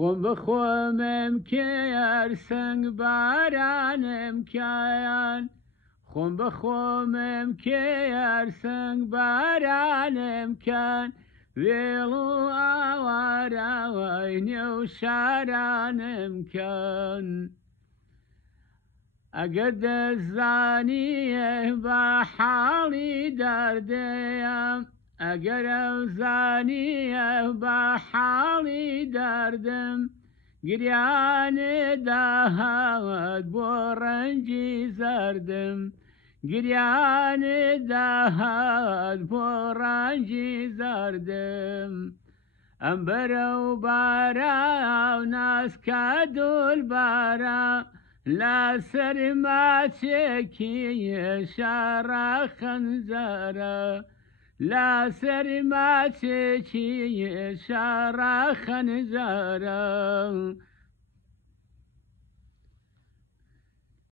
خۆم بخۆمم کێر سنگ بارانم کایان خۆم بخۆمم کێر سنگ بارانم کان وێڵ و ئاوارەوەی نێو شارانم کەن ئەگەر دەزانیە بە حاڵی دەردەیەم ئەگەر ئەو زانیە بە حاڵی دەردم گریانێ داهات بۆ ڕەنجی زەردم گریانێ داهات بۆ ڕەنجی زەردم ئەم بەرە و بارە و ناسکە دولبارە لەسەر ماچێکی شارە خەنجەرە لەسەر ماچێکی شارە خەنجەرە